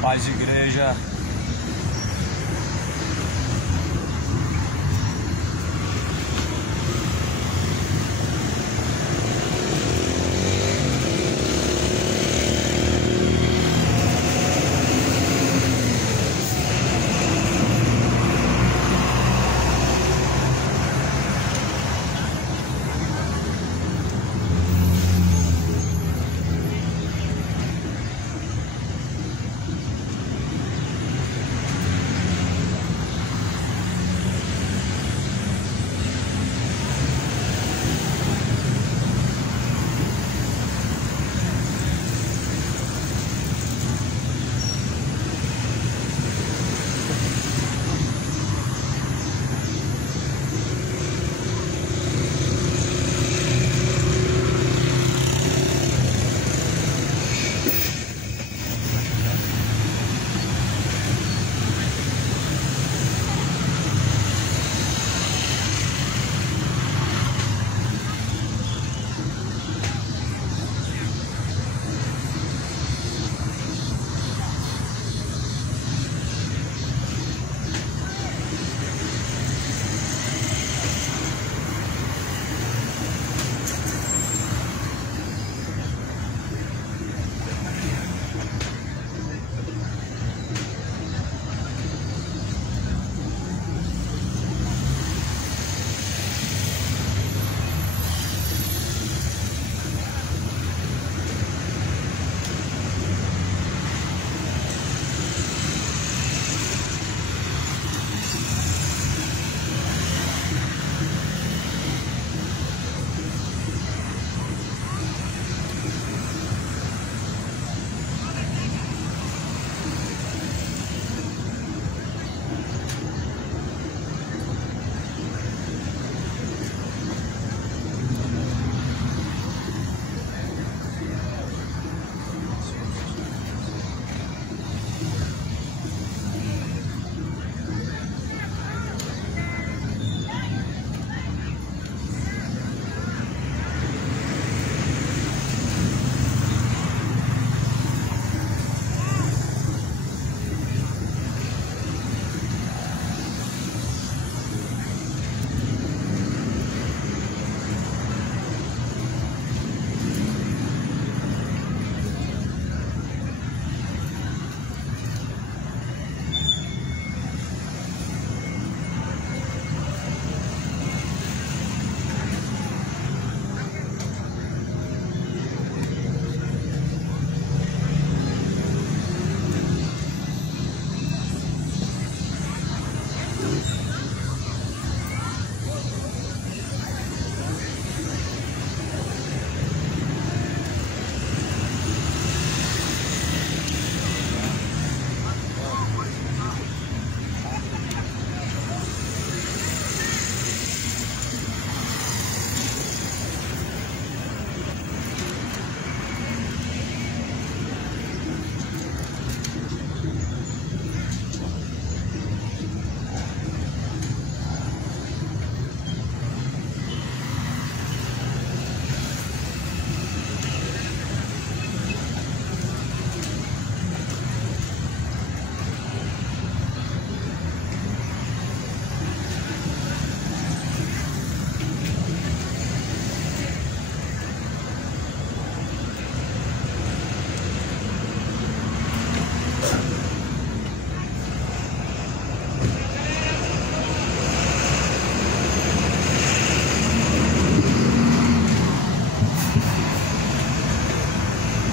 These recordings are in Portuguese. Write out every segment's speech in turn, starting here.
Paz, igreja.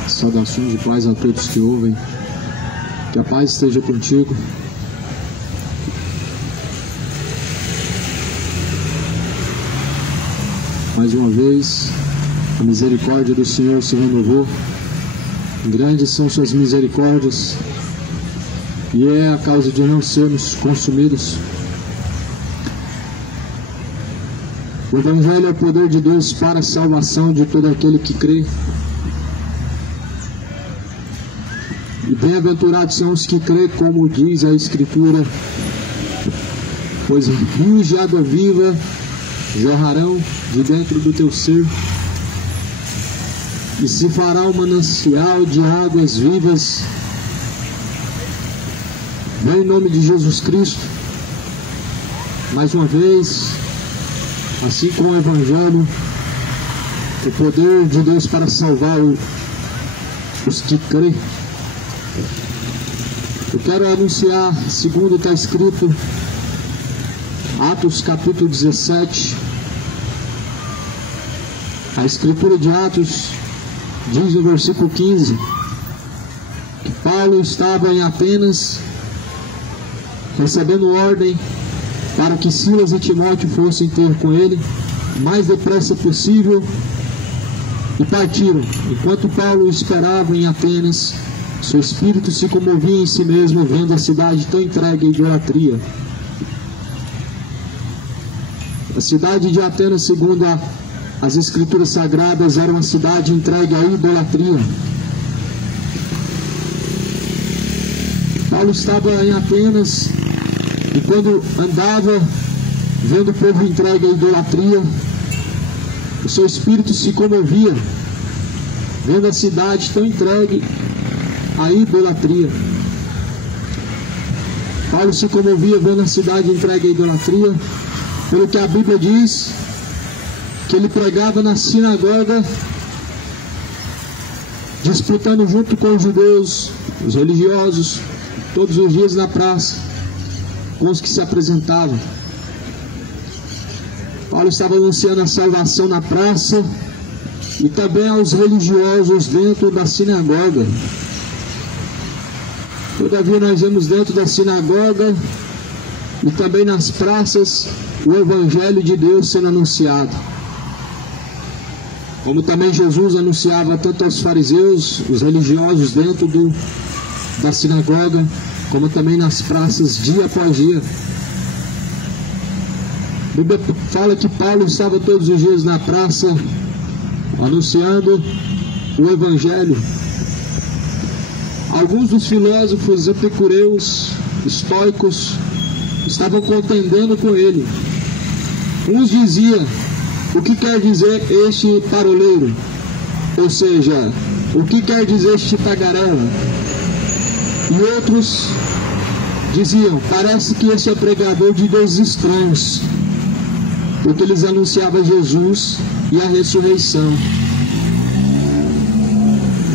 Saudações de paz a todos que ouvem. Que a paz esteja contigo. Mais uma vez, a misericórdia do Senhor se renovou. Grandes são suas misericórdias, e é a causa de não sermos consumidos. O Evangelho é o poder de Deus para a salvação de todo aquele que crê. E bem-aventurados são os que crê, como diz a Escritura, pois rios de água viva jorrarão de dentro do teu ser, e se fará um manancial de águas vivas Vem em nome de Jesus Cristo, mais uma vez, assim como o Evangelho, o poder de Deus para salvar os que creem. Eu quero anunciar, segundo está escrito, Atos capítulo 17, a escritura de Atos diz no versículo 15, que Paulo estava em Atenas, recebendo ordem para que Silas e Timóteo fossem ter com ele o mais depressa possível, e partiram. Enquanto Paulo esperava em Atenas, seu espírito se comovia em si mesmo, vendo a cidade tão entregue à idolatria. A cidade de Atenas, segundo as escrituras sagradas, era uma cidade entregue à idolatria. Paulo estava em Atenas, e quando andava vendo o povo entregue à idolatria, o seu espírito se comovia, vendo a cidade tão entregue à idolatria. Paulo se comovia vendo a cidade entregue à idolatria, pelo que a Bíblia diz que ele pregava na sinagoga, disputando junto com os judeus, os religiosos, todos os dias na praça, com os que se apresentavam. Paulo estava anunciando a salvação na praça e também aos religiosos dentro da sinagoga. Todavia nós vemos dentro da sinagoga e também nas praças o Evangelho de Deus sendo anunciado. Como também Jesus anunciava tanto aos fariseus, os religiosos dentro da sinagoga, como também nas praças dia após dia. A Bíblia fala que Paulo estava todos os dias na praça anunciando o Evangelho. Alguns dos filósofos epicureus, estoicos, estavam contendendo com ele. Uns diziam: o que quer dizer este paroleiro? Ou seja, o que quer dizer este tagarela? E outros diziam: parece que este é pregador de deuses estranhos, porque eles anunciavam Jesus e a ressurreição.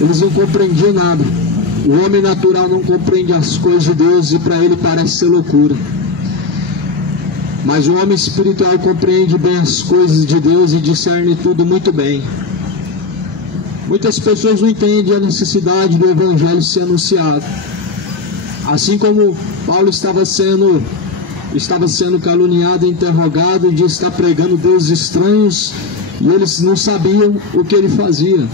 Eles não compreendiam nada. O homem natural não compreende as coisas de Deus e para ele parece ser loucura. Mas o homem espiritual compreende bem as coisas de Deus e discerne tudo muito bem. Muitas pessoas não entendem a necessidade do Evangelho ser anunciado. Assim como Paulo estava sendo caluniado e interrogado de estar pregando deuses estranhos, e eles não sabiam o que ele fazia.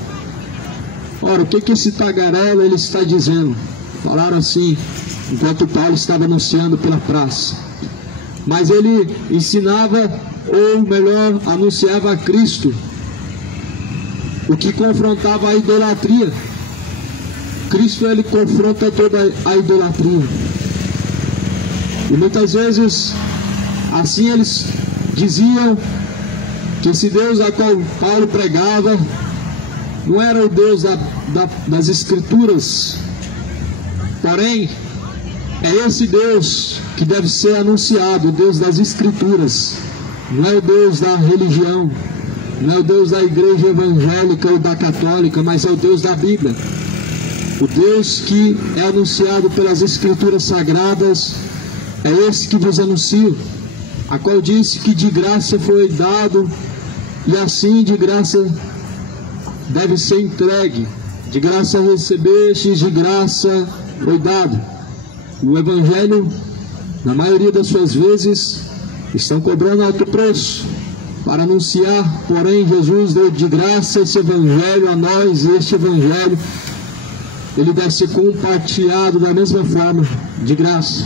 Ora, o que esse tagarela ele está dizendo? Falaram assim, enquanto Paulo estava anunciando pela praça. Mas ele ensinava, ou melhor, anunciava a Cristo, o que confrontava a idolatria. Cristo, ele confronta toda a idolatria. E muitas vezes, assim eles diziam que esse Deus a qual Paulo pregava não era o Deus das Escrituras. Porém, é esse Deus que deve ser anunciado, o Deus das Escrituras. Não é o Deus da religião, não é o Deus da igreja evangélica ou da católica, mas é o Deus da Bíblia. O Deus que é anunciado pelas Escrituras Sagradas é esse que vos anuncio, a qual disse que de graça foi dado, e assim de graça deve ser entregue. De graça recebestes, de graça foi dado. O Evangelho, na maioria das suas vezes, estão cobrando alto preço para anunciar, porém Jesus deu de graça esse Evangelho a nós, e este Evangelho ele deve ser compartilhado da mesma forma, de graça.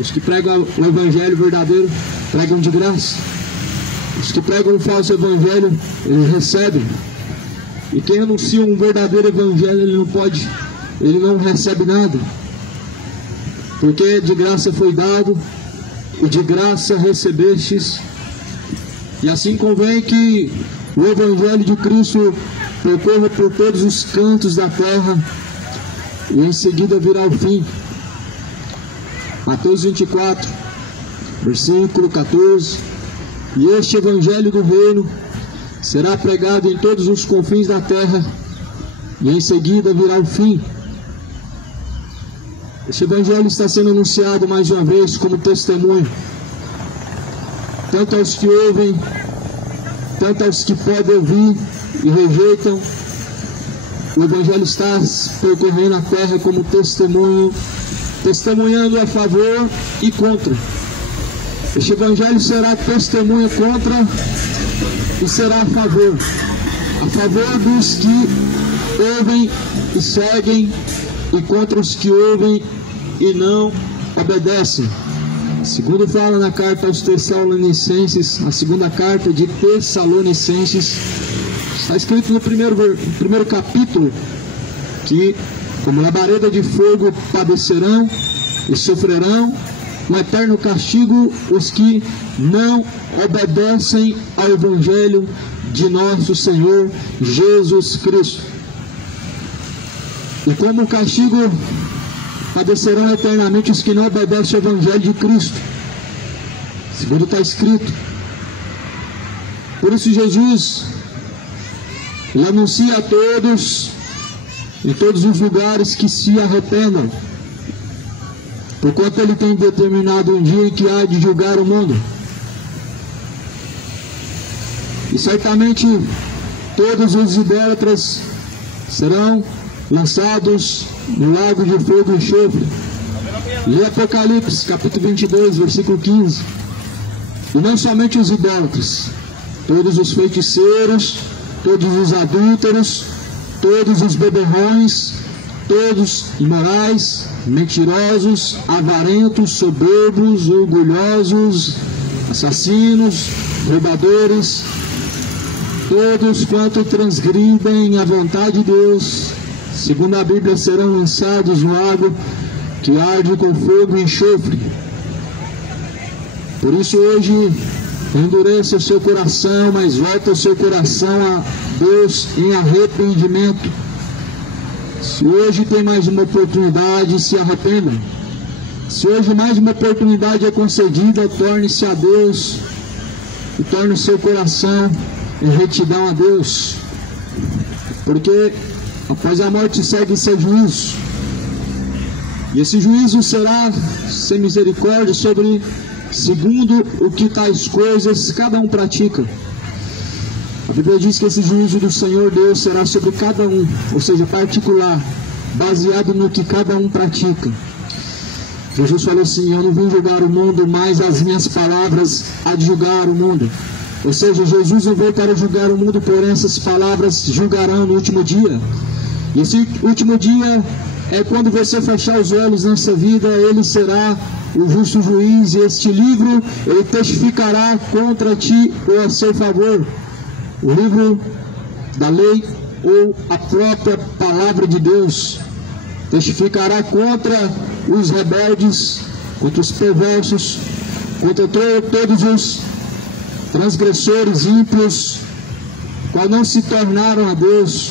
Os que pregam o Evangelho verdadeiro, pregam de graça. Os que pregam um falso Evangelho, eles recebem. E quem anuncia um verdadeiro Evangelho, ele não recebe nada. Porque de graça foi dado, e de graça recebestes. E assim convém que o Evangelho de Cristo percorra por todos os cantos da terra, e em seguida virá o fim. Mateus 24, versículo 14. E este evangelho do reino será pregado em todos os confins da terra, e em seguida virá o fim. Este evangelho está sendo anunciado mais uma vez como testemunho, tanto aos que ouvem, tanto aos que podem ouvir e rejeitam. O evangelho está percorrendo a terra como testemunho, testemunhando a favor e contra. Este evangelho será testemunho contra e será a favor dos que ouvem e seguem, e contra os que ouvem e não obedecem. Segundo fala na carta aos Tessalonicenses, a segunda carta de Tessalonicenses, está escrito no primeiro capítulo que, como labareda de fogo, padecerão e sofrerão um eterno castigo os que não obedecem ao evangelho de nosso Senhor Jesus Cristo. E como castigo padecerão eternamente os que não obedecem ao evangelho de Cristo, segundo está escrito. Por isso Jesus, ele anuncia a todos, em todos os lugares, que se arrependam, porquanto ele tem determinado um dia em que há de julgar o mundo. E certamente todos os idólatras serão lançados no lago de fogo e enxofre. E Apocalipse, capítulo 22, versículo 15. E não somente os idólatras, todos os feiticeiros, todos os adúlteros, todos os beberrões, todos imorais, mentirosos, avarentos, soberbos, orgulhosos, assassinos, roubadores, todos quanto transgridem a vontade de Deus, segundo a Bíblia, serão lançados no lago que arde com fogo e enxofre. Por isso hoje, endureça o seu coração, mas volta o seu coração a Deus em arrependimento. Se hoje tem mais uma oportunidade, se arrependa. Se hoje mais uma oportunidade é concedida, torne-se a Deus e torne o seu coração em retidão a Deus. Porque após a morte segue seu juízo. E esse juízo será sem misericórdia sobre, segundo o que tais coisas cada um pratica. A Bíblia diz que esse juízo do Senhor Deus será sobre cada um, ou seja, particular, baseado no que cada um pratica. Jesus falou assim: eu não vim julgar o mundo, mas as minhas palavras há de julgar o mundo. Ou seja, Jesus não veio para julgar o mundo, porém essas palavras julgarão no último dia. E esse último dia é quando você fechar os olhos nessa vida, ele será o justo juiz, e este livro, ele testificará contra ti ou a seu favor. O livro da lei ou a própria palavra de Deus testificará contra os rebeldes, contra os perversos, contra todos os transgressores ímpios, qual não se tornaram a Deus.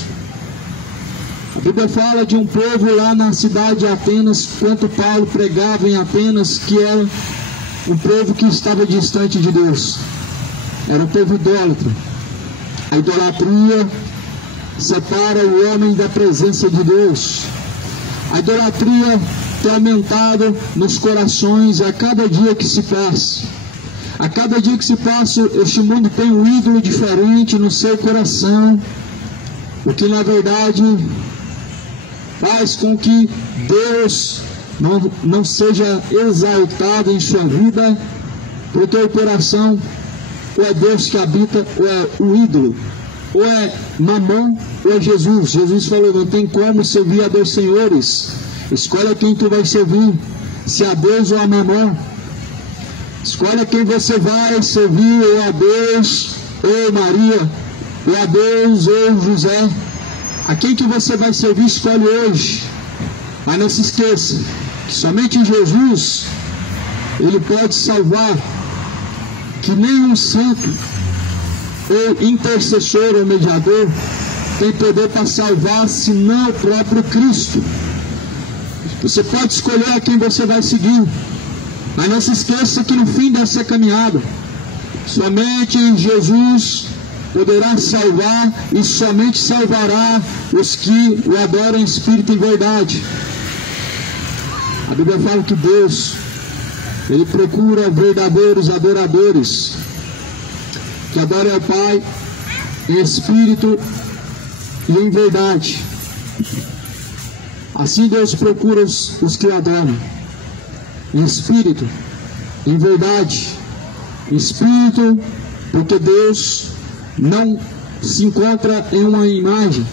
A Bíblia fala de um povo lá na cidade de Atenas, quando Paulo pregava em Atenas, que era um povo que estava distante de Deus. Era um povo idólatra. A idolatria separa o homem da presença de Deus. A idolatria tem aumentado nos corações a cada dia que se passa. A cada dia que se passa, este mundo tem um ídolo diferente no seu coração, o que na verdade faz com que Deus não seja exaltado em sua vida, porque o coração ou é Deus que habita, ou é o ídolo, ou é Mamon, ou é Jesus. Jesus falou: não tem como servir a dois senhores, escolha quem tu vai servir, se a Deus ou a Mamon. Escolha quem você vai servir, ou a Deus, ou Maria, ou a Deus, ou José. A quem que você vai servir, escolhe hoje. Mas não se esqueça que somente Jesus, ele pode salvar, que nenhum santo, ou intercessor, ou mediador, tem poder para salvar, senão o próprio Cristo. Você pode escolher a quem você vai seguir. Mas não se esqueça que no fim dessa caminhada, somente Jesus poderá salvar e somente salvará os que o adoram em espírito e em verdade. A Bíblia fala que Deus, Ele procura verdadeiros adoradores que adorem ao Pai em espírito e em verdade. Assim Deus procura os que o adoram em espírito, em verdade. Em espírito, porque Deus não se encontra em uma imagem.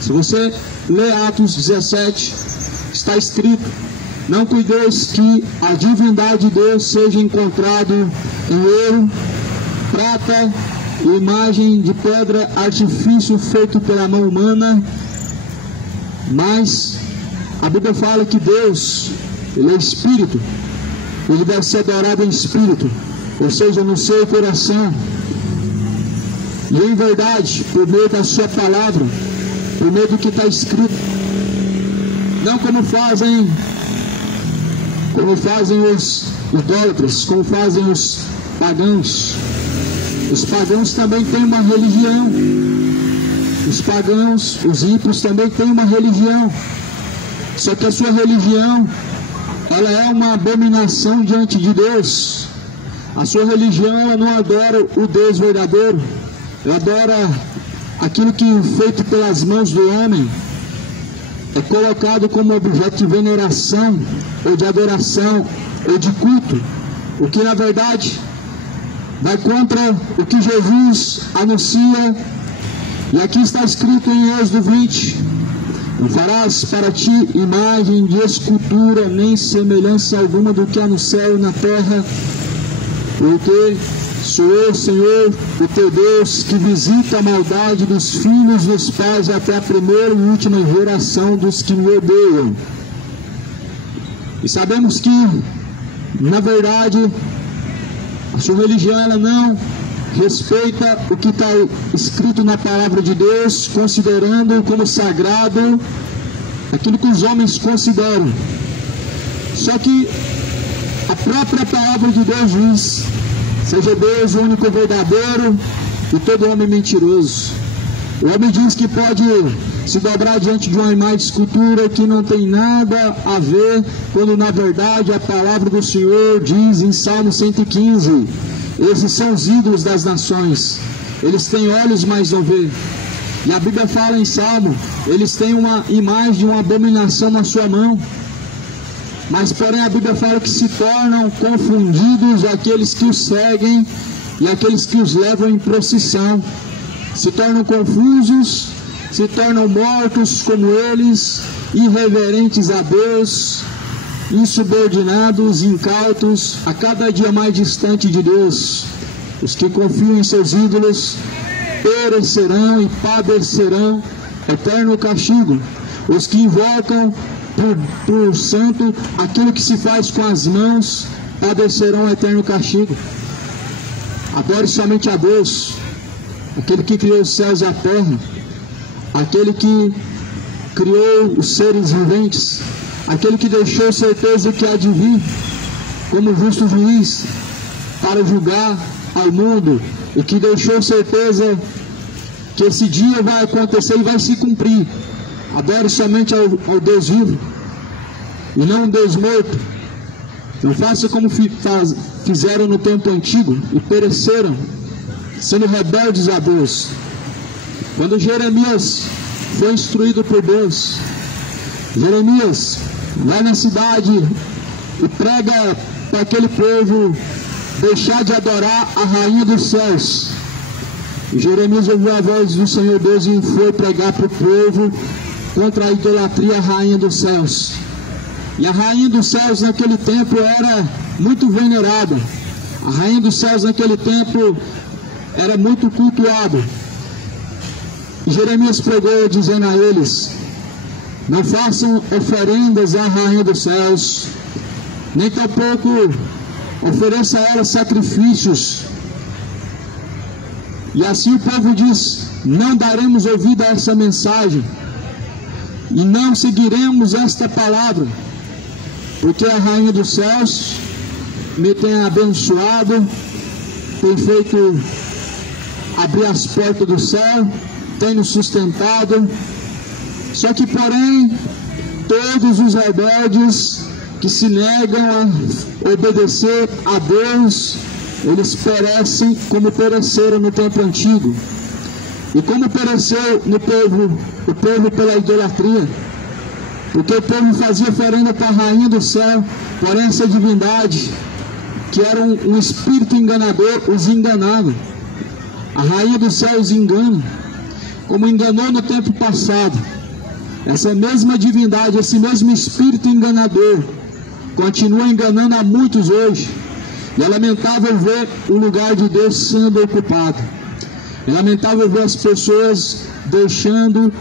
Se você ler Atos 17, está escrito: não cuideis que a divindade de Deus seja encontrado em ouro, prata, imagem de pedra, artifício feito pela mão humana. Mas a Bíblia fala que Deus, Ele é espírito, Ele deve ser adorado em espírito, ou seja, no seu coração, e em verdade, por meio da sua palavra, por meio do que está escrito. Não como fazem os idólatras, como fazem os pagãos. Os pagãos também têm uma religião. Os pagãos, os ímpios também têm uma religião. Só que a sua religião, ela é uma abominação diante de Deus. A sua religião, ela não adora o Deus verdadeiro. Ela adora aquilo que feito pelas mãos do homem é colocado como objeto de veneração, ou de adoração, ou de culto, o que na verdade vai contra o que Jesus anuncia. E aqui está escrito em Êxodo 20: não farás para ti imagem de escultura, nem semelhança alguma do que há no céu e na terra, porque sou eu, Senhor, o teu Deus, que visita a maldade dos filhos dos pais até a primeira e última geração dos que me odeiam. E sabemos que, na verdade, a sua religião, ela não respeita o que está escrito na palavra de Deus, considerando como sagrado aquilo que os homens consideram. Só que a própria palavra de Deus diz: seja Deus o único verdadeiro e todo homem mentiroso. O homem diz que pode se dobrar diante de uma imagem de escultura que não tem nada a ver, quando na verdade a palavra do Senhor diz em Salmo 115: esses são os ídolos das nações, eles têm olhos, mas não vê. E a Bíblia fala em Salmo: eles têm uma imagem de uma abominação na sua mão. Mas porém a Bíblia fala que se tornam confundidos aqueles que os seguem e aqueles que os levam em procissão. Se tornam confusos, se tornam mortos como eles, irreverentes a Deus, insubordinados, incautos, a cada dia mais distante de Deus. Os que confiam em seus ídolos perecerão e padecerão eterno castigo. Os que invocam por santo aquilo que se faz com as mãos padecerão eterno castigo. Adore somente a Deus, aquele que criou os céus e a terra, aquele que criou os seres viventes, aquele que deixou certeza que há de vir como justo juiz para julgar ao mundo, e que deixou certeza que esse dia vai acontecer e vai se cumprir. Adore somente ao Deus vivo e não um Deus morto. Não faça como fizeram no tempo antigo e pereceram, sendo rebeldes a Deus. Quando Jeremias foi instruído por Deus, Jeremias vai na cidade e prega para aquele povo deixar de adorar a rainha dos céus. E Jeremias ouviu a voz do Senhor Deus e foi pregar para o povo contra a idolatria, a rainha dos céus. E a rainha dos céus naquele tempo era muito venerada. A rainha dos céus naquele tempo era muito cultuada. E Jeremias pregou dizendo a eles: não façam oferendas à rainha dos céus, nem tampouco ofereça a ela sacrifícios. E assim o povo diz: não daremos ouvido a essa mensagem e não seguiremos esta palavra, porque a rainha dos céus me tem abençoado, tem feito abrir as portas do céu, tem nos sustentado. Só que, porém, todos os rebeldes que se negam a obedecer a Deus, eles perecem como pereceram no tempo antigo. E como pereceu no povo, o povo pela idolatria, porque o povo fazia oferenda para a rainha do céu, porém essa divindade, que era um espírito enganador, os enganava. A rainha do céu os engana, como enganou no tempo passado. Essa mesma divindade, esse mesmo espírito enganador, continua enganando a muitos hoje. E é lamentável ver o lugar de Deus sendo ocupado. É lamentável ver as pessoas deixando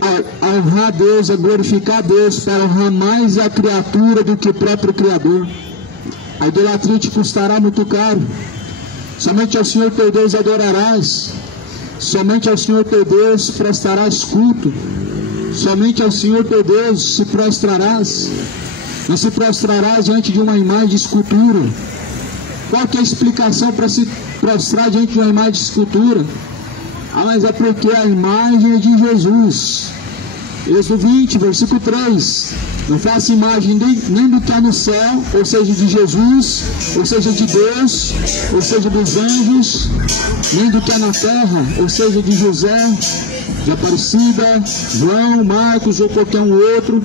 a honrar a Deus, a glorificar a Deus, para honrar mais a criatura do que o próprio Criador. A idolatria te custará muito caro. Somente ao Senhor teu Deus adorarás. Somente ao Senhor teu Deus prestarás culto. Somente ao Senhor teu Deus se prostrarás. Não se prostrarás diante de uma imagem de escultura. Qual que é a explicação para se prostrar diante de uma imagem de escultura? Mas é porque a imagem é de Jesus. Êxodo 20, versículo 3. Não faça imagem nem do que há no céu, ou seja, de Jesus, ou seja, de Deus, ou seja, dos anjos, nem do que há na terra, ou seja, de José, de Aparecida, João, Marcos ou qualquer um outro,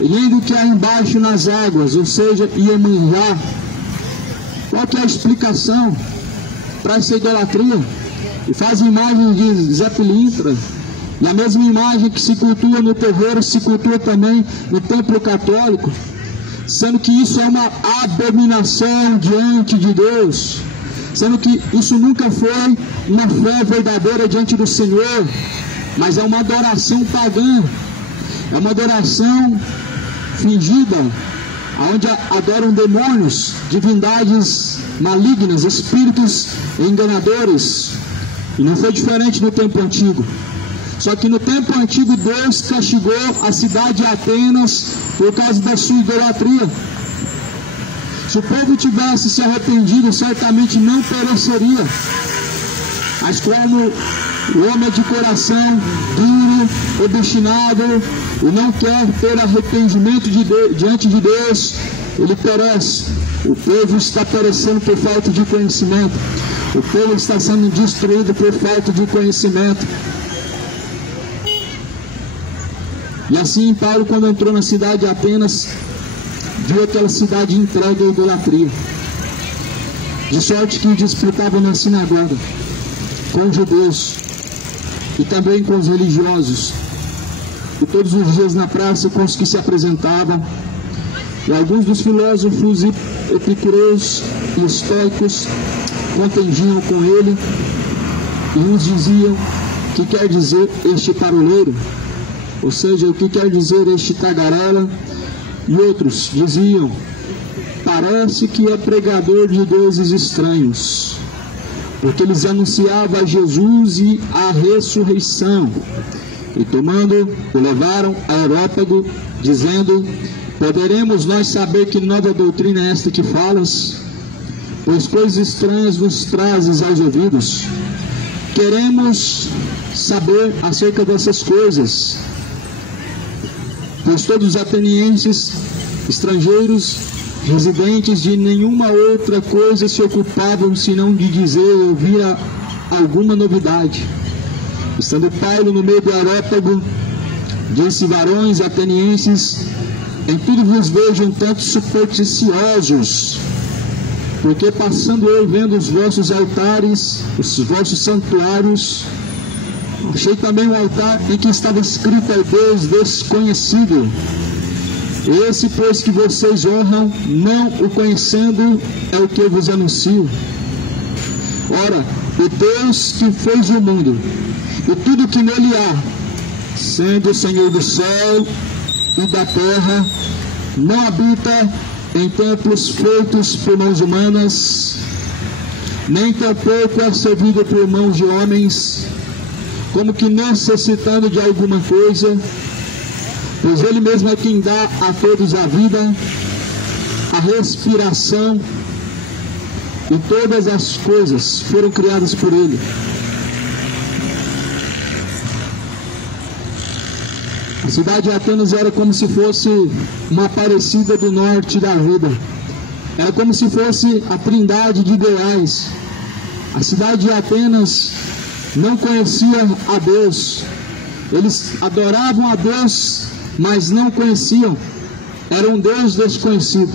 e nem do que há embaixo nas águas, ou seja, Iemanjá. Qual que é a explicação para essa idolatria? E faz imagem de Zé Pilintra, e a mesma imagem que se cultua no terreiro, se cultua também no templo católico, sendo que isso é uma abominação diante de Deus, sendo que isso nunca foi uma fé verdadeira diante do Senhor, mas é uma adoração pagã, é uma adoração fingida, onde adoram demônios, divindades malignas, espíritos enganadores. E não foi diferente no tempo antigo. Só que no tempo antigo Deus castigou a cidade de Atenas por causa da sua idolatria. Se o povo tivesse se arrependido, certamente não pereceria. Mas como o homem é de coração duro, obstinado, e não quer ter arrependimento diante de Deus, ele perece. O povo está perecendo por falta de conhecimento. O povo está sendo destruído por falta de conhecimento. E assim Paulo, quando entrou na cidade de Atenas, viu aquela cidade entregue à idolatria. De sorte que disputavam na sinagoga com os judeus e também com os religiosos, e todos os dias na praça com os que se apresentavam. E alguns dos filósofos epicureus e estoicos contendiam com ele, e uns diziam: que quer dizer este paroleiro? Ou seja, o que quer dizer este tagarela? E outros diziam: parece que é pregador de deuses estranhos, porque eles anunciavam a Jesus e a ressurreição. E tomando, o levaram a Areópago, dizendo: poderemos nós saber que nova doutrina é esta que falas? Pois coisas estranhas nos trazes aos ouvidos. Queremos saber acerca dessas coisas, pois todos os atenienses, estrangeiros, residentes, de nenhuma outra coisa se ocupavam senão de dizer ou ouvir alguma novidade. Estando Paulo no meio do Areópago, disse: varões atenienses, em tudo vos vejo um tanto supersticiosos, porque passando eu vendo os vossos altares, os vossos santuários, achei também um altar em que estava escrito ao Deus desconhecido. Esse, pois, que vocês honram, não o conhecendo, é o que eu vos anuncio. Ora, o Deus que fez o mundo e tudo que nele há, sendo o Senhor do céu e da terra, não habita em templos feitos por mãos humanas, nem tampouco é servido por mãos de homens, como que necessitando de alguma coisa, pois Ele mesmo é quem dá a todos a vida, a respiração e todas as coisas foram criadas por Ele. A cidade de Atenas era como se fosse uma Aparecida do norte da vida. Era como se fosse a trindade de ideais. A cidade de Atenas não conhecia a Deus. Eles adoravam a Deus, mas não conheciam. Era um Deus desconhecido.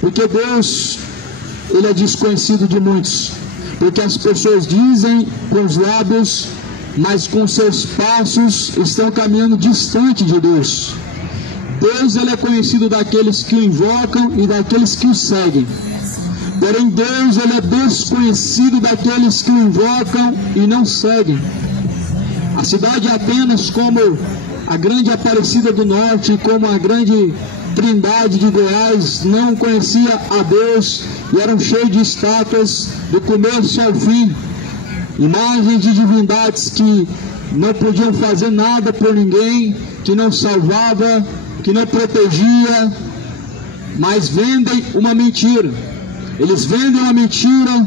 Porque Deus, Ele é desconhecido de muitos. Porque as pessoas dizem com os lábios, mas com seus passos estão caminhando distante de Deus. Deus, Ele é conhecido daqueles que o invocam e daqueles que o seguem. Porém, Deus, Ele é desconhecido daqueles que o invocam e não seguem. A cidade de Atenas, como a grande Aparecida do Norte, como a grande trindade de ideais, não conhecia a Deus e eram cheios de estátuas do começo ao fim. Imagens de divindades que não podiam fazer nada por ninguém, que não salvava, que não protegia, mas vendem uma mentira. Eles vendem uma mentira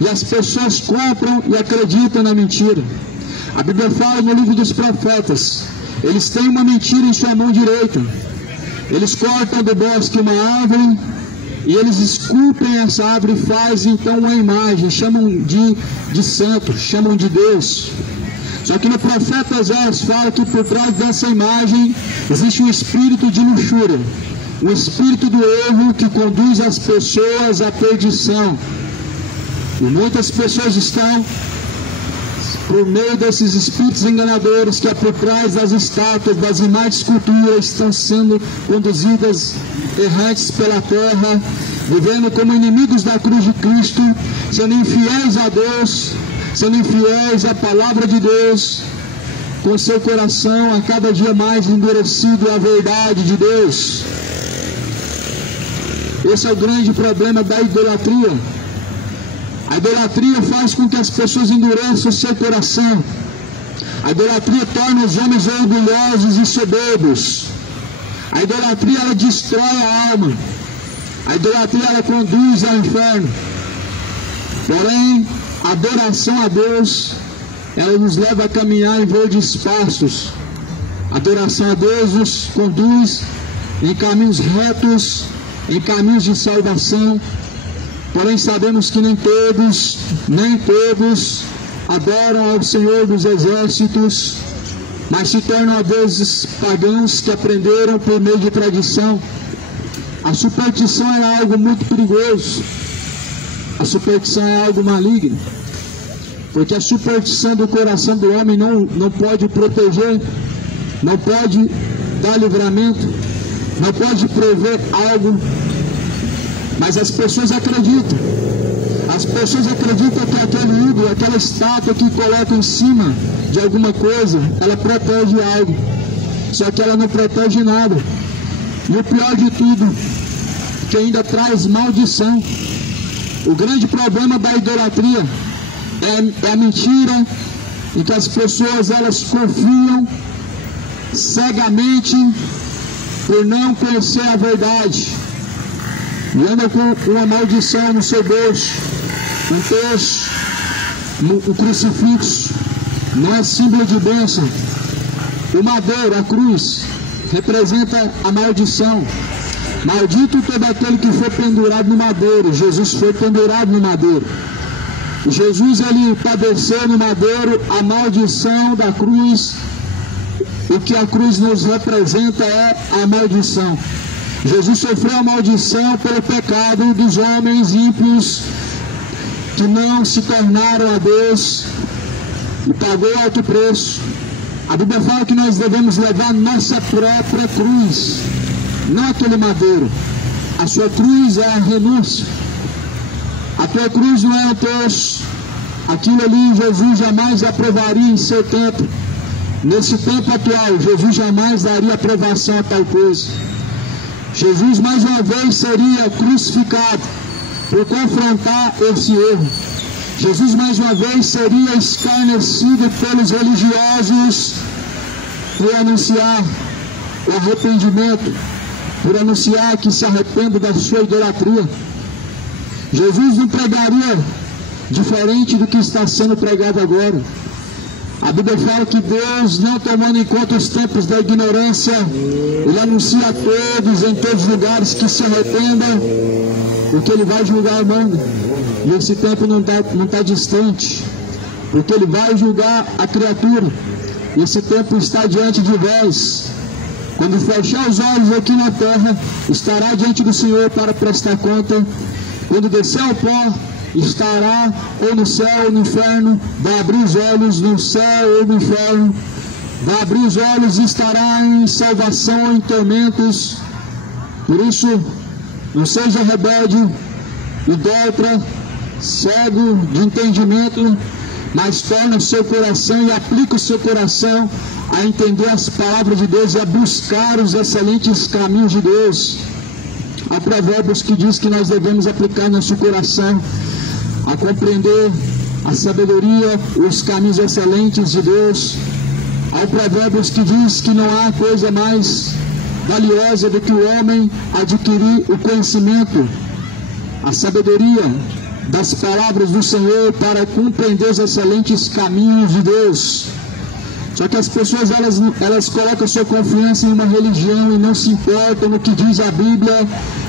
e as pessoas compram e acreditam na mentira. A Bíblia fala no livro dos profetas, eles têm uma mentira em sua mão direita. Eles cortam do bosque uma árvore e eles esculpem essa árvore e fazem então uma imagem, chamam de santo, chamam de Deus. Só que no profeta Esdras fala que por trás dessa imagem existe um espírito de luxúria, um espírito do erro que conduz as pessoas à perdição. E muitas pessoas estão, por meio desses espíritos enganadores que há por trás das estátuas, das imagens de escultura, estão sendo conduzidas errantes pela terra, vivendo como inimigos da cruz de Cristo, sendo infiéis a Deus, sendo infiéis à palavra de Deus, com seu coração a cada dia mais endurecido à verdade de Deus. Esse é o grande problema da idolatria. A idolatria faz com que as pessoas endureçam o seu coração. A idolatria torna os homens orgulhosos e soberbos. A idolatria, ela destrói a alma. A idolatria, ela conduz ao inferno. Porém, a adoração a Deus, ela nos leva a caminhar em verdes pastos. A adoração a Deus nos conduz em caminhos retos, em caminhos de salvação. Porém, sabemos que nem todos adoram ao Senhor dos Exércitos, mas se tornam a deuses pagãos que aprenderam por meio de tradição. A superstição é algo muito perigoso. A superstição é algo maligno, porque a superstição do coração do homem não pode proteger, não pode dar livramento, não pode prover algo. Mas as pessoas acreditam. As pessoas acreditam que aquele ídolo, aquela estátua que coloca em cima de alguma coisa, ela protege algo. Só que ela não protege nada. E o pior de tudo, que ainda traz maldição. O grande problema da idolatria é a mentira em que as pessoas elas confiam cegamente por não conhecer a verdade. E anda com uma maldição no seu bolso, um terço, um crucifixo, não é símbolo de bênção. O madeiro, a cruz, representa a maldição. Maldito todo aquele que foi pendurado no madeiro. Jesus foi pendurado no madeiro. Jesus, ele padeceu no madeiro a maldição da cruz. O que a cruz nos representa é a maldição. Jesus sofreu a maldição pelo pecado dos homens ímpios que não se tornaram a Deus e pagou alto preço. A Bíblia fala que nós devemos levar nossa própria cruz, não aquele madeiro. A sua cruz é a renúncia. A tua cruz não é o terço. Aquilo ali Jesus jamais aprovaria em seu tempo. Nesse tempo atual, Jesus jamais daria aprovação a tal coisa. Jesus mais uma vez seria crucificado por confrontar esse erro. Jesus mais uma vez seria escarnecido pelos religiosos por anunciar o arrependimento, por anunciar que se arrependa da sua idolatria. Jesus não pregaria diferente do que está sendo pregado agora. A Bíblia fala que Deus, não tomando em conta os tempos da ignorância, Ele anuncia a todos, em todos os lugares, que se arrependam, porque Ele vai julgar o mundo. E esse tempo não está distante, porque Ele vai julgar a criatura. E esse tempo está diante de vós. Quando fechar os olhos aqui na terra, estará diante do Senhor para prestar conta. Quando descer ao pó, estará ou no céu ou no inferno. Vai abrir os olhos no céu ou no inferno. Vai abrir os olhos e estará em salvação ou em tormentos. Por isso, não seja rebelde, idólatra, cego de entendimento, mas torna o seu coração e aplica o seu coração a entender as palavras de Deus e a buscar os excelentes caminhos de Deus. Há provérbios que diz que nós devemos aplicar nosso coração a compreender a sabedoria, os caminhos excelentes de Deus. Há provérbios que diz que não há coisa mais valiosa do que o homem adquirir o conhecimento, a sabedoria das palavras do Senhor para compreender os excelentes caminhos de Deus. Só que as pessoas elas colocam sua confiança em uma religião e não se importam no que diz a Bíblia,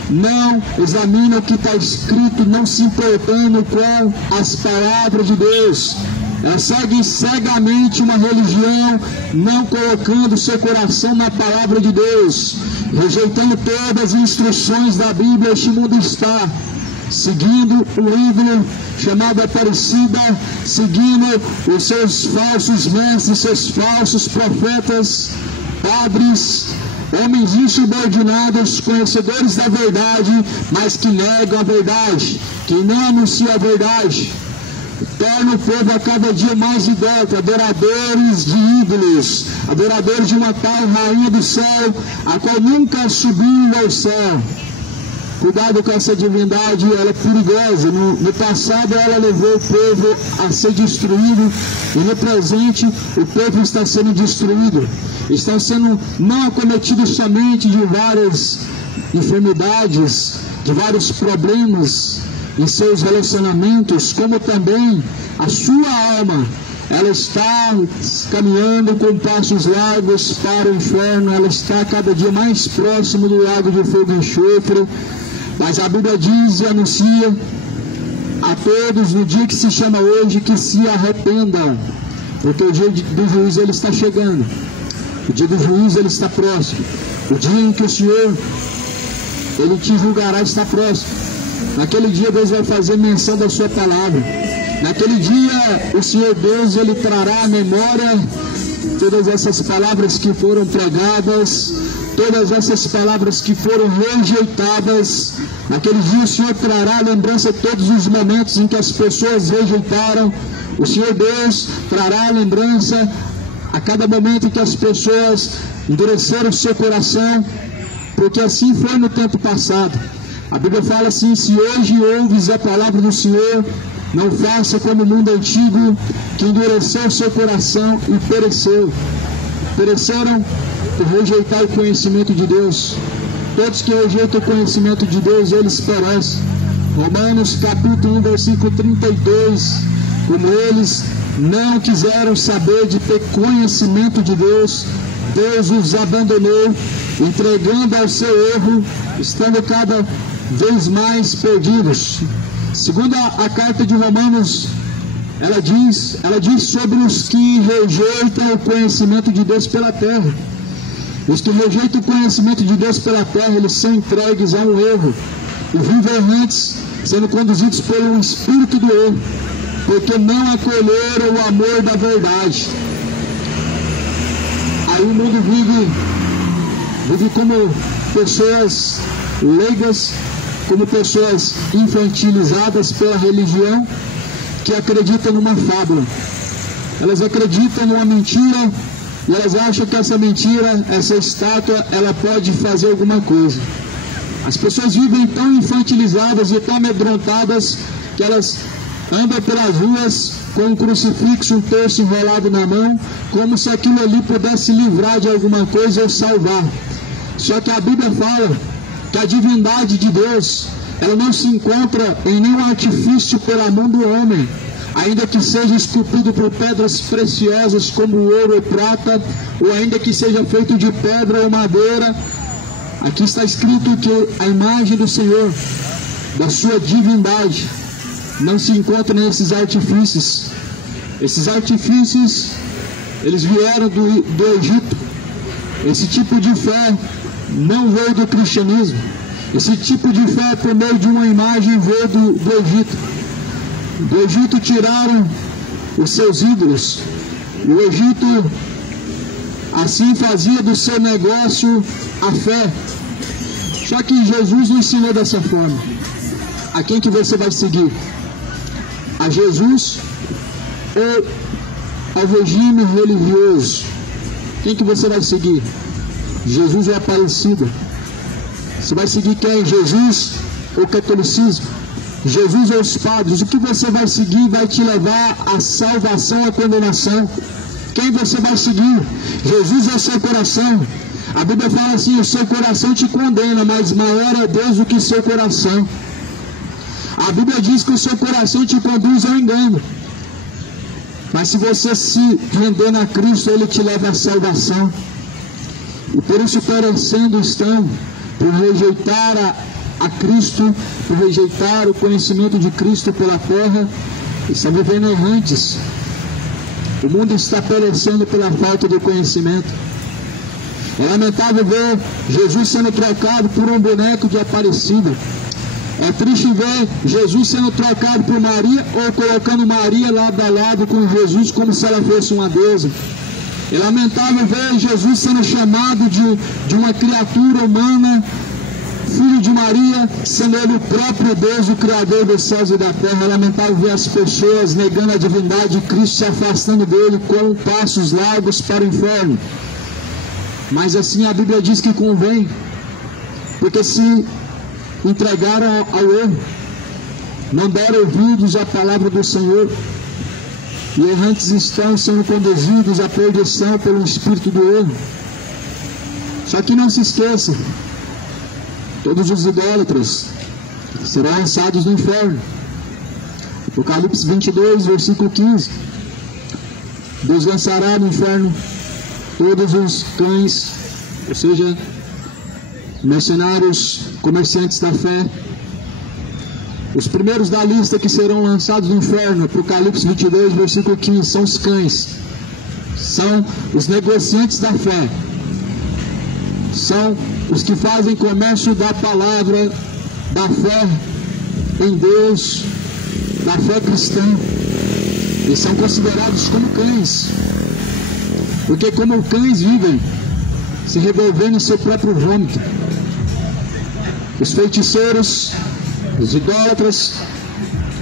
não examinam o que está escrito, não se importando com as palavras de Deus. Elas seguem cegamente uma religião, não colocando seu coração na palavra de Deus, rejeitando todas as instruções da Bíblia. Este mundo está seguindo um ídolo chamado Aparecida, seguindo os seus falsos mestres, seus falsos profetas, padres, homens insubordinados, conhecedores da verdade, mas que negam a verdade, que não anunciam a verdade. Torna o povo a cada dia mais idólatra, adoradores de ídolos, adoradores de uma tal rainha do céu, a qual nunca subiu ao céu. Cuidado com essa divindade, ela é perigosa. No passado ela levou o povo a ser destruído, e no presente o povo está sendo destruído. Estão sendo não acometidos somente de várias enfermidades, de vários problemas em seus relacionamentos, como também a sua alma. Ela está caminhando com passos largos para o inferno, ela está cada dia mais próximo do lago de fogo e enxofre. Mas a Bíblia diz e anuncia a todos no dia que se chama hoje que se arrependam, porque o dia do juízo ele está chegando, o dia do juízo ele está próximo, o dia em que o Senhor ele te julgará está próximo. Naquele dia Deus vai fazer menção da sua palavra. Naquele dia o Senhor Deus ele trará à memória todas essas palavras que foram pregadas, todas essas palavras que foram rejeitadas. Naquele dia o Senhor trará à lembrança todos os momentos em que as pessoas rejeitaram. O Senhor Deus trará à lembrança a cada momento em que as pessoas endureceram o seu coração, porque assim foi no tempo passado. A Bíblia fala assim: se hoje ouves a palavra do Senhor, não faça como o mundo antigo, que endureceu o seu coração e pereceu. Pereceram por rejeitar o conhecimento de Deus. Todos que rejeitam o conhecimento de Deus, eles perecem. Romanos capítulo 1, versículo 32. Como eles não quiseram saber de ter conhecimento de Deus, Deus os abandonou, entregando ao seu erro, estando cada vez mais perdidos. Segundo a carta de Romanos, ela diz sobre os que rejeitam o conhecimento de Deus pela terra. Os que rejeitam o conhecimento de Deus pela terra, eles são entregues a um erro e vivem errantes, sendo conduzidos pelo espírito do erro, porque não acolheram o amor da verdade. Aí o mundo vive como pessoas leigas, como pessoas infantilizadas pela religião, que acreditam numa fábula. Elas acreditam numa mentira e elas acham que essa mentira, essa estátua, ela pode fazer alguma coisa. As pessoas vivem tão infantilizadas e tão amedrontadas que elas andam pelas ruas com um crucifixo, um terço enrolado na mão, como se aquilo ali pudesse livrar de alguma coisa ou salvar. Só que a Bíblia fala que a divindade de Deus ela não se encontra em nenhum artifício pela mão do homem, ainda que seja esculpido por pedras preciosas como ouro ou prata, ou ainda que seja feito de pedra ou madeira. Aqui está escrito que a imagem do Senhor, da sua divindade, não se encontra nesses artifícios. Esses artifícios, eles vieram do Egito. Esse tipo de fé não veio do cristianismo. Esse tipo de fé, por meio de uma imagem, veio do Egito. Do Egito tiraram os seus ídolos. O Egito assim fazia do seu negócio a fé. Só que Jesus não ensinou dessa forma. A quem que você vai seguir? A Jesus ou ao regime religioso? Quem que você vai seguir? Jesus ou Aparecida? Você vai seguir quem? Jesus ou catolicismo? Jesus ou os padres? O que você vai seguir vai te levar à salvação ou à condenação? Quem você vai seguir? Jesus ou seu coração? A Bíblia fala assim: o seu coração te condena, mas maior é Deus do que o seu coração. A Bíblia diz que o seu coração te conduz ao engano, mas se você se render a Cristo, Ele te leva à salvação. E por isso perecendo estão, por rejeitar a Cristo, por rejeitar o conhecimento de Cristo pela terra, estão vivendo errantes. O mundo está perecendo pela falta de conhecimento. É lamentável ver Jesus sendo trocado por um boneco de Aparecida. É triste ver Jesus sendo trocado por Maria, ou colocando Maria lado a lado com Jesus como se ela fosse uma deusa. É lamentável ver Jesus sendo chamado de uma criatura humana, filho de Maria, sendo ele o próprio Deus, o Criador dos céus e da terra. É lamentável ver as pessoas negando a divindade de Cristo, se afastando dele com passos largos para o inferno. Mas assim a Bíblia diz que convém, porque se entregaram ao erro, não deram ouvidos à palavra do Senhor, e errantes estão sendo conduzidos à perdição pelo espírito do erro. Só que não se esqueça, todos os idólatras serão lançados no inferno. Apocalipse 22, versículo 15. Deus lançará no inferno todos os cães, ou seja, mercenários, comerciantes da fé. Os primeiros da lista que serão lançados no inferno, Apocalipse 22, versículo 15, são os cães. São os negociantes da fé. São os que fazem comércio da palavra, da fé em Deus, da fé cristã. Eles são considerados como cães, porque como cães vivem se revolvendo em seu próprio vômito. Os feiticeiros, os idólatras,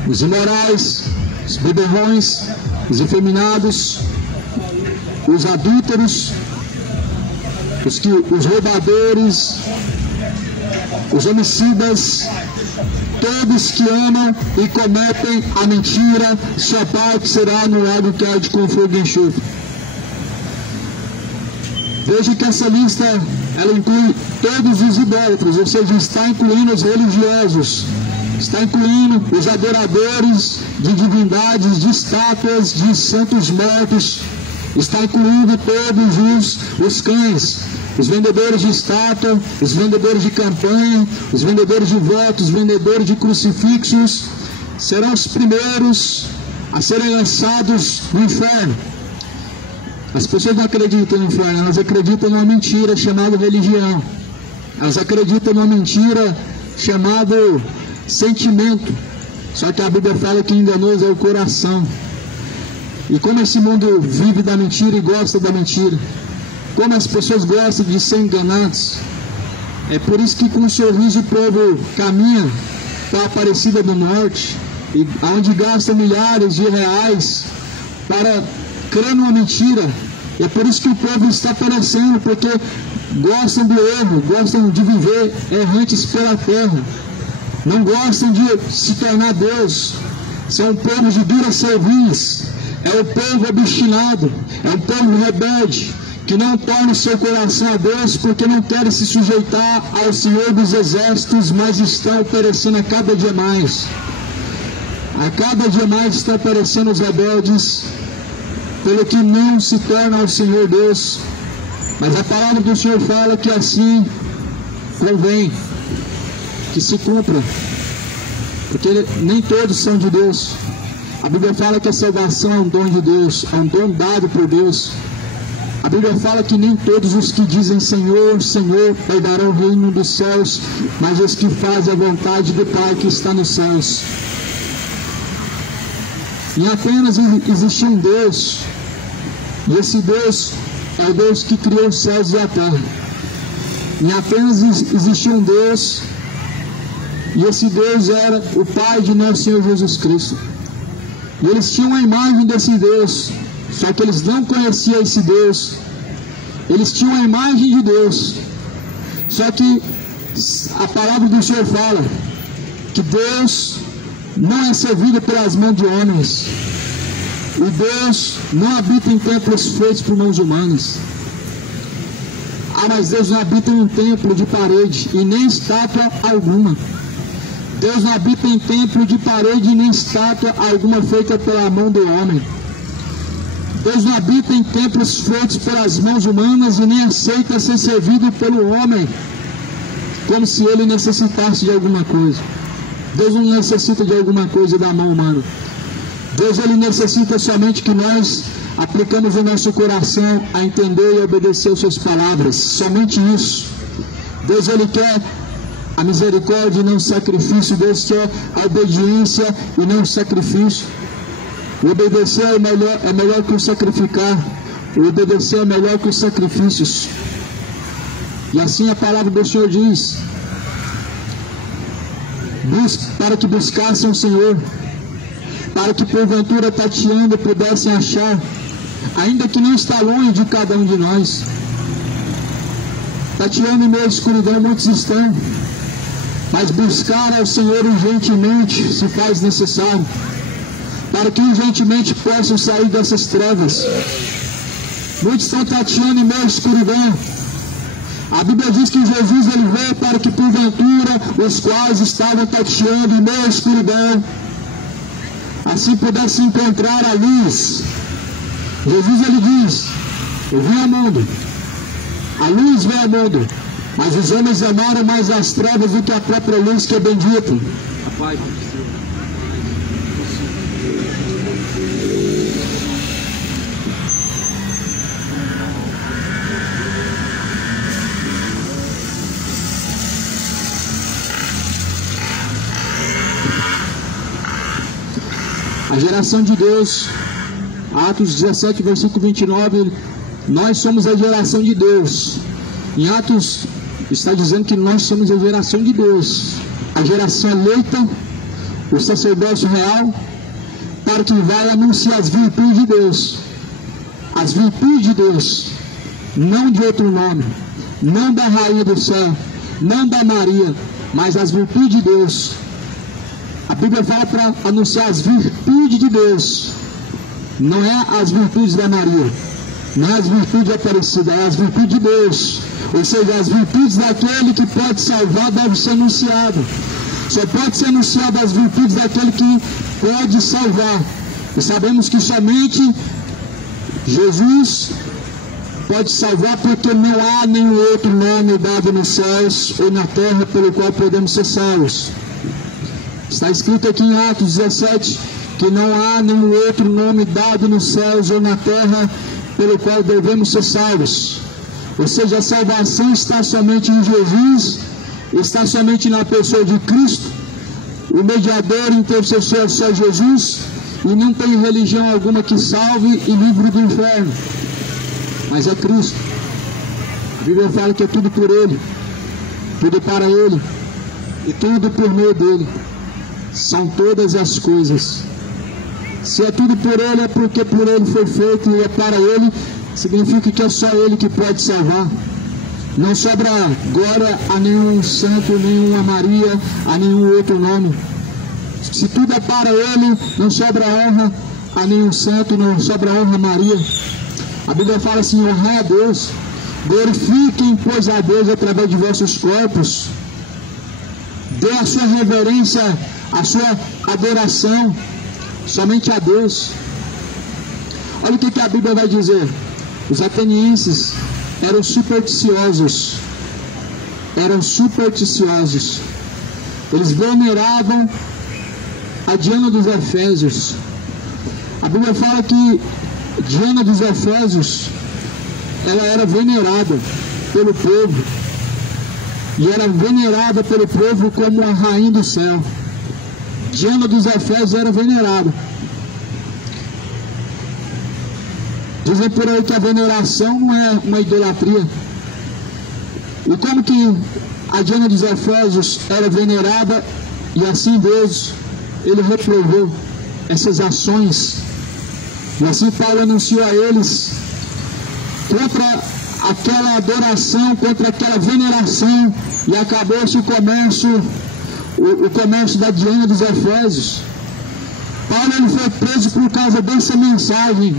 os imorais, os beberrões, os efeminados, os adúlteros, os roubadores, os homicidas, todos que amam e cometem a mentira, sua parte será no lago que arde com fogo e enxofre. Veja que essa lista, ela inclui todos os idólatras, ou seja, está incluindo os religiosos, está incluindo os adoradores de divindades, de estátuas, de santos mortos, está incluindo todos os cães, os vendedores de estátua, os vendedores de campanha, os vendedores de votos, os vendedores de crucifixos, serão os primeiros a serem lançados no inferno. As pessoas não acreditam no inferno, elas acreditam numa mentira chamada religião. Elas acreditam numa mentira chamada sentimento. Só que a Bíblia fala que enganoso é o coração. E como esse mundo vive da mentira e gosta da mentira, como as pessoas gostam de ser enganados, é por isso que com um sorriso o povo caminha para a Aparecida do Norte, e onde gasta milhares de reais para crer numa mentira. É por isso que o povo está perecendo, porque gostam do erro, gostam de viver errantes pela terra, não gostam de se tornar Deus. São um povo de dura cerviz, é o povo obstinado, é o povo rebelde, que não tornam seu coração a Deus, porque não querem se sujeitar ao Senhor dos Exércitos, mas estão perecendo a cada dia mais. A cada dia mais estão perecendo os rebeldes, pelo que não se tornam ao Senhor Deus. Mas a palavra do Senhor fala que assim convém que se cumpra, porque nem todos são de Deus. A Bíblia fala que a salvação é um dom de Deus, é um dom dado por Deus. A Bíblia fala que nem todos os que dizem Senhor, Senhor, herdarão o reino dos céus, mas os que fazem a vontade do Pai que está nos céus. E apenas existe um Deus, e esse Deus é o Deus que criou os céus e a terra. E apenas existia um Deus, e esse Deus era o Pai de nosso Senhor Jesus Cristo. E eles tinham a imagem desse Deus, só que eles não conheciam esse Deus. Eles tinham a imagem de Deus, só que a palavra do Senhor fala que Deus não é servido pelas mãos de homens. E Deus não habita em templos feitos por mãos humanas. Mas Deus não habita em um templo de parede e nem estátua alguma. Deus não habita em templo de parede e nem estátua alguma feita pela mão do homem. Deus não habita em templos feitos pelas mãos humanas e nem aceita ser servido pelo homem, como se ele necessitasse de alguma coisa. Deus não necessita de alguma coisa da mão humana. Deus, ele necessita somente que nós aplicamos o nosso coração a entender e obedecer as suas palavras. Somente isso. Deus, ele quer a misericórdia e não o sacrifício. Deus quer a obediência e não o sacrifício. O obedecer é melhor que o sacrificar. O obedecer é melhor que os sacrifícios. E assim a palavra do Senhor diz: para que buscassem o Senhor, para que porventura tateando pudessem achar, ainda que não está longe de cada um de nós. Tateando em meio à escuridão muitos estão, mas buscar ao Senhor urgentemente se faz necessário, para que urgentemente possam sair dessas trevas. Muitos estão tateando em meio à escuridão. A Bíblia diz que Jesus, ele veio para que porventura os quais estavam tateando em meio à escuridão, assim pudessem encontrar a luz. Jesus, ele diz: eu vim ao mundo, a luz veio ao mundo, mas os homens amaram mais as trevas do que a própria luz, que é bendita. A geração de Deus, Atos 17, versículo 29, nós somos a geração de Deus. Em Atos está dizendo que nós somos a geração de Deus, a geração eleita, o sacerdócio real, para que vai anunciar as virtudes de Deus. As virtudes de Deus, não de outro nome, não da rainha do céu, não da Maria, mas as virtudes de Deus. A Bíblia fala para anunciar as virtudes de Deus. Não é as virtudes da Maria, não é as virtudes Aparecida, é as virtudes de Deus. Ou seja, as virtudes daquele que pode salvar deve ser anunciado. Só pode ser anunciado as virtudes daquele que pode salvar. E sabemos que somente Jesus pode salvar, porque não há nenhum outro nome dado nos céus ou na terra pelo qual podemos ser salvos. Está escrito aqui em Atos 17 que não há nenhum outro nome dado nos céus ou na terra pelo qual devemos ser salvos. Ou seja, a salvação está somente em Jesus, está somente na pessoa de Cristo. O mediador intercessor é só Jesus, e não tem religião alguma que salve e livre do inferno, mas é Cristo. A Bíblia fala que é tudo por Ele, tudo para Ele e tudo por meio dEle. São todas as coisas. Se é tudo por Ele, é porque por Ele foi feito e é para Ele. Significa que é só Ele que pode salvar. Não sobra glória a nenhum santo, nenhuma Maria, a nenhum outro nome. Se tudo é para Ele, não sobra honra a nenhum santo, não sobra honra a Maria. A Bíblia fala assim: honrai a Deus, glorifiquem, pois, a Deus através de vossos corpos, dê a sua reverência, a sua adoração somente a Deus. Olha o que a Bíblia vai dizer. Os atenienses eram supersticiosos. Eles veneravam a Diana dos Efésios. A Bíblia fala que Diana dos Efésios, ela era venerada pelo povo, e era venerada pelo povo como a rainha do céu. Diana dos Efésios era venerada. Dizem por aí que a veneração não é uma idolatria. E como que a Diana dos Efésios era venerada, e assim Deus, Ele reprovou essas ações. E assim Paulo anunciou a eles contra aquela adoração, contra aquela veneração, e acabou-se o comércio da Diana dos Efésios. Paulo, ele foi preso por causa dessa mensagem,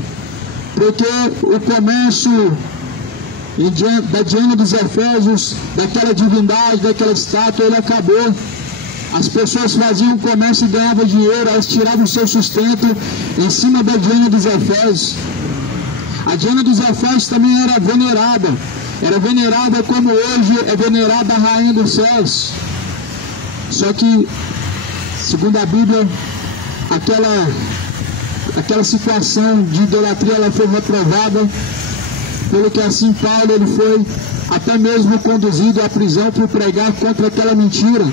porque o comércio da Diana dos Efésios, daquela divindade, daquela estátua, ele acabou. As pessoas faziam comércio e ganhavam dinheiro, elas tiravam o seu sustento em cima da Diana dos Efésios. A Diana dos Efésios também era venerada como hoje é venerada a rainha dos céus. Só que, segundo a Bíblia, aquela situação de idolatria, ela foi reprovada, pelo que assim Paulo, ele foi até mesmo conduzido à prisão por pregar contra aquela mentira.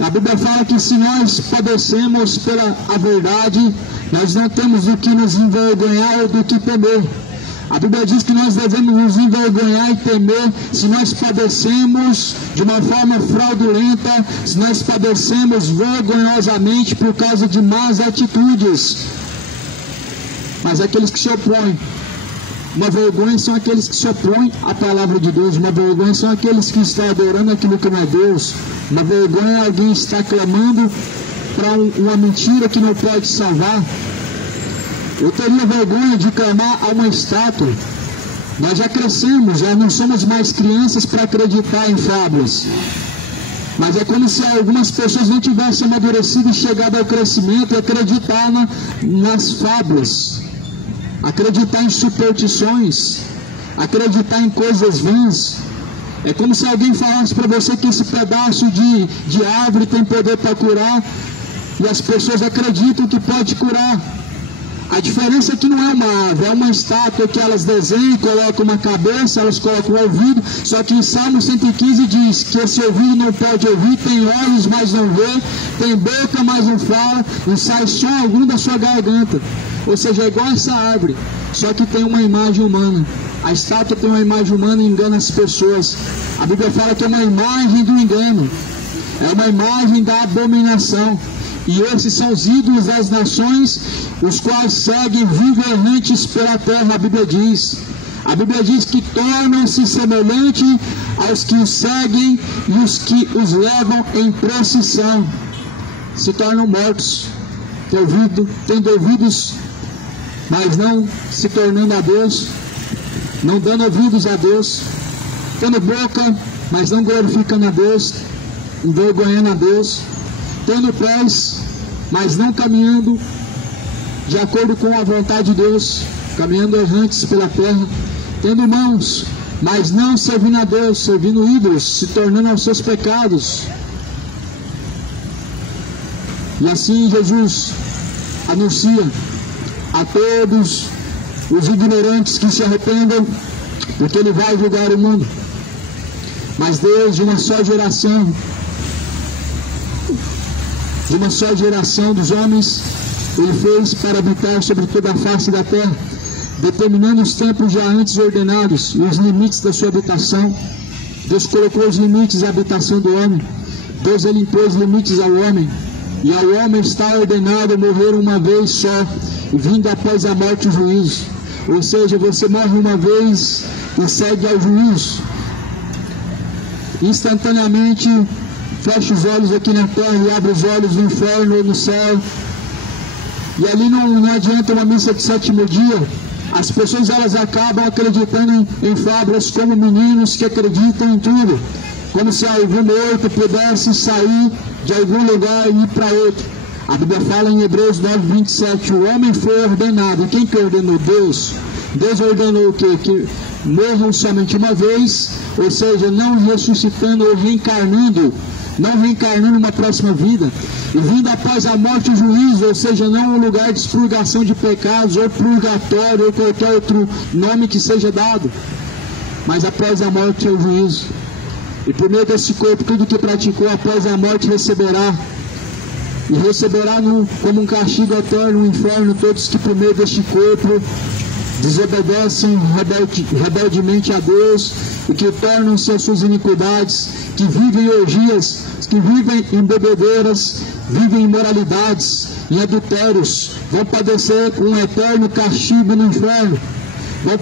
A Bíblia fala que se nós padecemos pela verdade, nós não temos do que nos envergonhar ou do que temer. A Bíblia diz que nós devemos nos envergonhar e temer se nós padecemos de uma forma fraudulenta, se nós padecemos vergonhosamente por causa de más atitudes. Mas aqueles que se opõem, uma vergonha são aqueles que se opõem à palavra de Deus. Uma vergonha são aqueles que estão adorando aquilo que não é Deus. Uma vergonha é alguém estar clamando para uma mentira que não pode salvar. Eu teria vergonha de clamar a uma estátua. Nós já crescemos, já não somos mais crianças para acreditar em fábulas. Mas é como se algumas pessoas não tivessem amadurecido e chegado ao crescimento e acreditar nas fábulas. Acreditar em superstições, acreditar em coisas vãs. É como se alguém falasse para você que esse pedaço de árvore tem poder para curar, e as pessoas acreditam que pode curar. A diferença é que não é uma árvore, é uma estátua que elas desenham, colocam uma cabeça, elas colocam um ouvido. Só que em Salmo 115 diz que esse ouvido não pode ouvir, tem olhos, mas não vê, tem boca, mas não fala, não sai som algum da sua garganta. Ou seja, é igual essa árvore, só que tem uma imagem humana. A estátua tem uma imagem humana e engana as pessoas. A Bíblia fala que é uma imagem do engano, é uma imagem da abominação. E esses são os ídolos das nações, os quais seguem viverrantes pela terra, a Bíblia diz. A Bíblia diz que tornam-se semelhantes aos que os seguem e os que os levam em procissão. Se tornam mortos, tendo ouvidos, mas não se tornando a Deus, não dando ouvidos a Deus, tendo boca, mas não glorificando a Deus, envergonhando a Deus, tendo pés, mas não caminhando de acordo com a vontade de Deus, caminhando errantes pela terra, tendo mãos, mas não servindo a Deus, servindo ídolos, se tornando aos seus pecados. E assim Jesus anuncia a todos os ignorantes que se arrependam, porque Ele vai julgar o mundo. Mas Deus, de uma só geração dos homens, Ele fez para habitar sobre toda a face da terra, determinando os tempos já antes ordenados e os limites da sua habitação. Deus colocou os limites da habitação do homem. Deus, Ele impôs limites ao homem, e ao homem está ordenado morrer uma vez só, vindo após a morte o juízo. Ou seja, você morre uma vez e segue ao juízo. Instantaneamente fecha os olhos aqui na terra e abre os olhos no inferno ou no céu. E ali não adianta uma missa de sétimo dia, As pessoas elas acabam acreditando em fábulas como meninos que acreditam em tudo, como se algum morto pudesse sair de algum lugar e ir para outro. A Bíblia fala em Hebreus 9:27, o homem foi ordenado. Quem que ordenou? Deus. Deus ordenou o quê? Que morram somente uma vez, ou seja, não ressuscitando ou reencarnando, não reencarnando uma próxima vida, e vindo após a morte o juízo, ou seja, não um lugar de expurgação de pecados, ou purgatório, ou qualquer outro nome que seja dado, mas após a morte é o juízo. E por meio desse corpo, tudo que praticou após a morte receberá, e receberá como um castigo eterno no inferno todos que por meio deste corpo desobedecem rebeldemente a Deus e que tornam-se as suas iniquidades, que vivem em orgias, que vivem em bebedeiras, vivem em imoralidades, em adultérios, vão padecer um eterno castigo no inferno, vão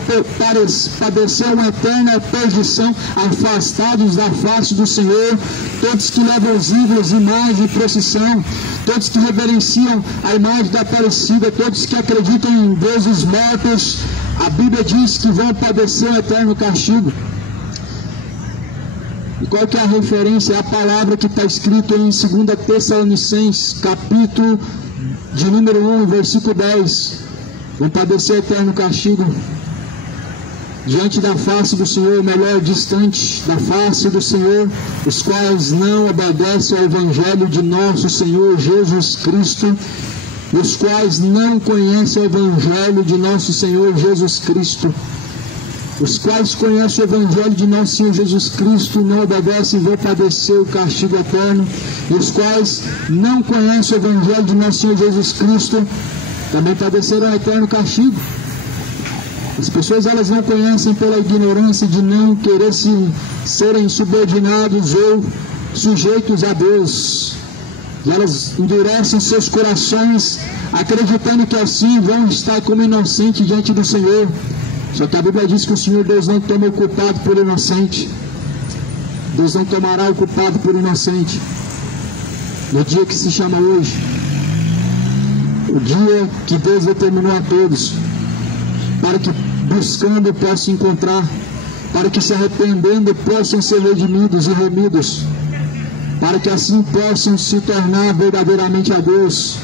padecer uma eterna perdição, afastados da face do Senhor, todos que levam os ídolos, imagens em procissão, todos que reverenciam a imagem da Aparecida, todos que acreditam em deuses mortos, a Bíblia diz que vão padecer um eterno castigo. E qual que é a referência? É a palavra que está escrita em 2 Tessalonicenses, capítulo de número 1, versículo 10. Vão padecer eterno castigo diante da face do Senhor, melhor, distante da face do Senhor, os quais não obedecem ao Evangelho de nosso Senhor Jesus Cristo, os quais não conhecem o Evangelho de nosso Senhor Jesus Cristo, os quais conhecem o Evangelho de nosso Senhor Jesus Cristo, não obedecem e vão padecer o castigo eterno, e os quais não conhecem o Evangelho de nosso Senhor Jesus Cristo, também padecerão eterno castigo. As pessoas elas não conhecem pela ignorância de não querer serem subordinados ou sujeitos a Deus. E elas endurecem seus corações, acreditando que assim vão estar como inocentes diante do Senhor. Só que a Bíblia diz que o Senhor Deus não toma o culpado por inocente. Deus não tomará o culpado por inocente. No dia que se chama hoje, o dia que Deus determinou a todos, para que buscando possam encontrar, para que se arrependendo possam ser redimidos e remidos, para que assim possam se tornar verdadeiramente a Deus.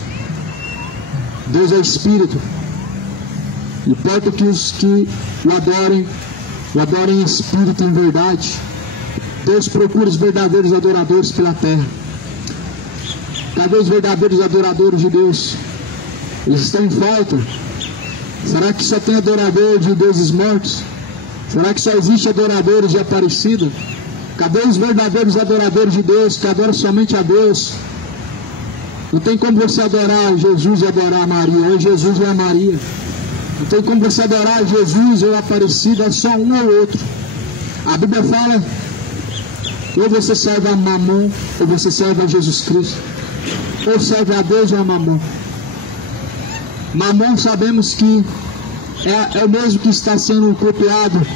Deus é Espírito, importa que os que o adorem em Espírito e em verdade. Deus procura os verdadeiros adoradores pela terra. Cadê os verdadeiros adoradores de Deus? Eles estão em falta. Será que só tem adorador de deuses mortos? Será que só existe adoradores de Aparecida? Cadê os verdadeiros adoradores de Deus, que adoram somente a Deus? Não tem como você adorar Jesus e adorar Maria, ou Jesus ou a Maria. Não tem como você adorar Jesus ou Aparecida, é só um ou outro. A Bíblia fala, ou você serve a Mamon, ou você serve a Jesus Cristo. Ou serve a Deus ou a Mamon. Mamon sabemos que é o mesmo que está sendo cultuado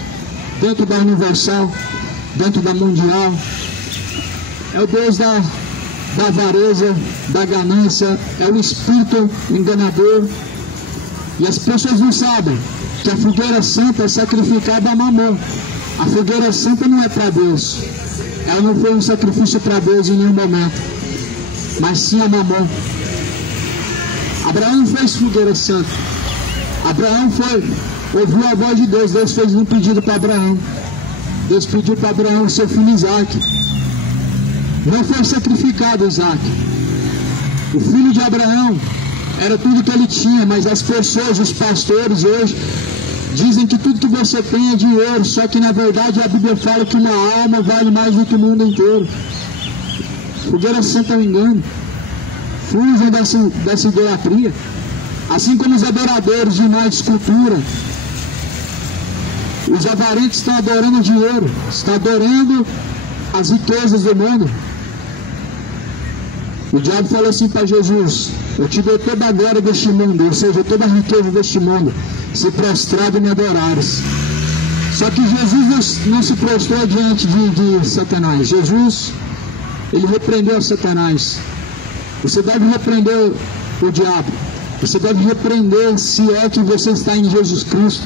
dentro da Universal, dentro da Mundial. É o Deus da avareza, da ganância, é o espírito enganador. E as pessoas não sabem que a fogueira santa é sacrificada a Mamon. A fogueira santa não é para Deus. Ela não foi um sacrifício para Deus em nenhum momento, mas sim a Mamon. Abraão fez fogueira santa. Abraão ouviu a voz de Deus. Deus fez um pedido para Abraão. Deus pediu para Abraão o seu filho Isaac. Não foi sacrificado Isaac. O filho de Abraão era tudo que ele tinha, mas as pessoas, os pastores hoje, dizem que tudo que você tem é de ouro, só que na verdade a Bíblia fala que uma alma vale mais do que o mundo inteiro. Fogueira santa é um engano. Fujam dessa idolatria, assim como os adoradores de imagem de escultura. Os avarentos estão adorando dinheiro, estão adorando as riquezas do mundo. O diabo falou assim para Jesus: eu te dou toda a glória deste mundo, ou seja, toda a riqueza deste mundo, se prostrado e me adorares. Só que Jesus não se prostrou diante de Satanás. Jesus, ele repreendeu a Satanás. Você deve repreender o diabo. Você deve repreender se é que você está em Jesus Cristo.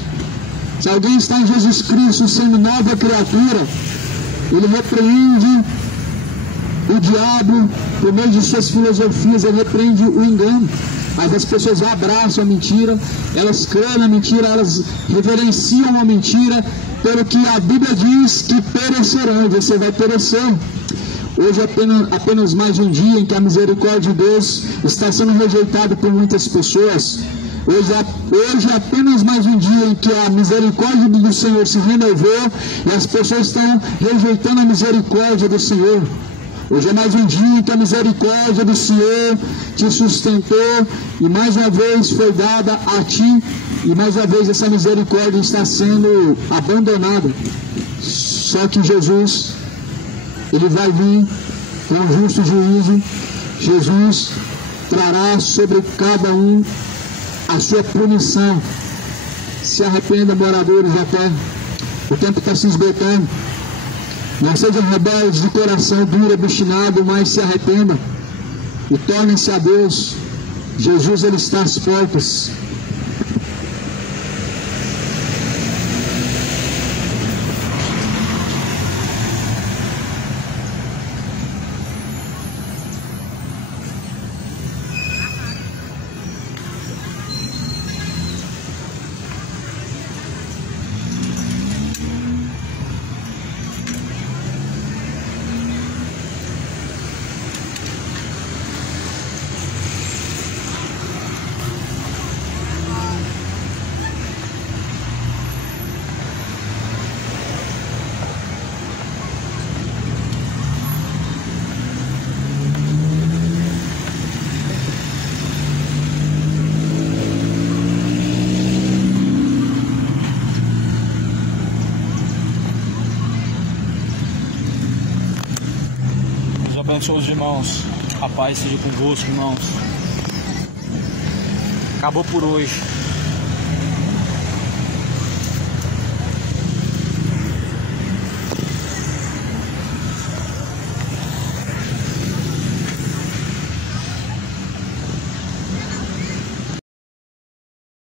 Se alguém está em Jesus Cristo sendo nova criatura, ele repreende o diabo por meio de suas filosofias, ele repreende o engano. Mas as pessoas abraçam a mentira, elas creem na mentira, elas reverenciam a mentira, pelo que a Bíblia diz que perecerão, e você vai perecer. Hoje é apenas mais um dia em que a misericórdia de Deus está sendo rejeitada por muitas pessoas. Hoje é apenas mais um dia em que a misericórdia do Senhor se renovou e as pessoas estão rejeitando a misericórdia do Senhor. Hoje é mais um dia em que a misericórdia do Senhor te sustentou e mais uma vez foi dada a ti, e mais uma vez essa misericórdia está sendo abandonada. Só que Jesus, ele vai vir com um justo juízo. Jesus trará sobre cada um a sua punição. Se arrependa, moradores da terra, o tempo está se esgotando. Não sejam rebeldes de coração duro, obstinado, mas se arrependam e tornem-se a Deus. Jesus, ele está às portas. Abençoe os irmãos. A paz seja convosco, irmãos. Acabou por hoje.